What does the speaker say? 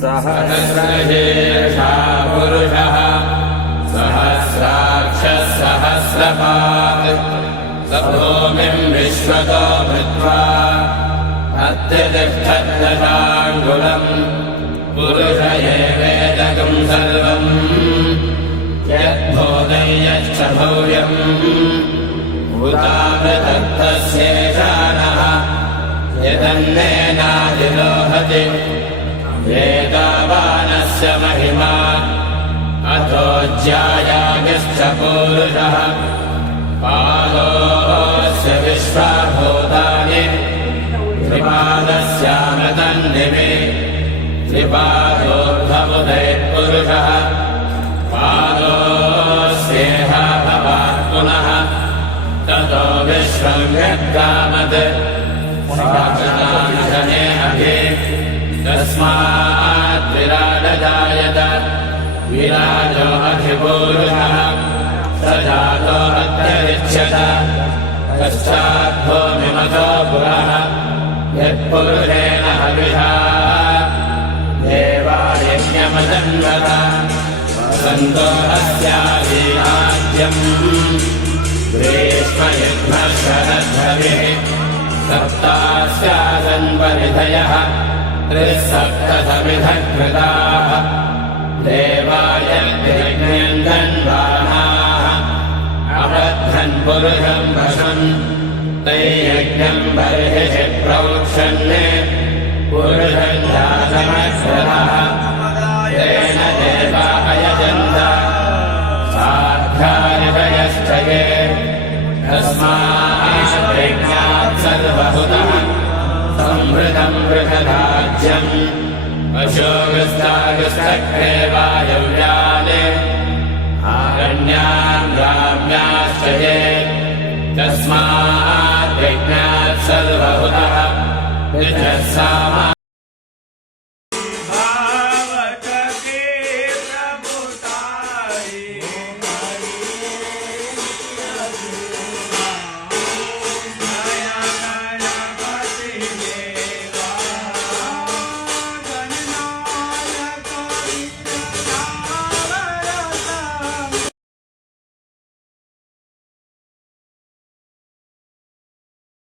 सहस्रशीर्षा पुरुषः सहस्राक्षः सहस्रपात् स भूमिम् विश्वतो भूत्वा अत्यतिष्ठद्दशाङ्गुलम् पुरुष एवेदकम् सर्वम् यद्भूतं यच्च भव्यम् भूतामृतत्तस्येषानः यदन्नेनाधिरोहति एतावानस्य महिमा अतो ज्यायागश्च पुरुषः पादोऽस्य विश्वभूतानि त्रिपादस्यामृतन्निमे त्रिपादोऽर्थमुदे पुरुषः पादोऽस्येह भवात् पुनः ततो विश्वं यद्गामत् साक्षात्क्षणे अभि तस्मात् विराजजायत विराजो अधिपुरुषः स जातो अत्यरिच्यत पश्चात् भूमिमतो पुरः यत्पुरुषेण हविषा देवायज्ञमतन्वत वसन्तो अस्यादीनाद्यम् ग्रीष्मयुग्मशरद्धविः सप्तास्यासन् परिधयः त्रिसप्तसमिधः कृताः देवाय धन्वानाः अबद्धन् पुरुषम् वशम् तैयज्ञम् बर्हिषि प्रोक्षन् पुरुषम् जातमक्षरः तेन देवायजन्त साध्यानिषयश्च ये तस्मात् प्रज्ञात् सर्वहुतः संवृतम् वृषधाज्यम् अशोकस्तागस्तक्रे वायव्याने आरण्याम् ग्राम्याश्च ये तस्मात् प्रज्ञात् सर्वहुतः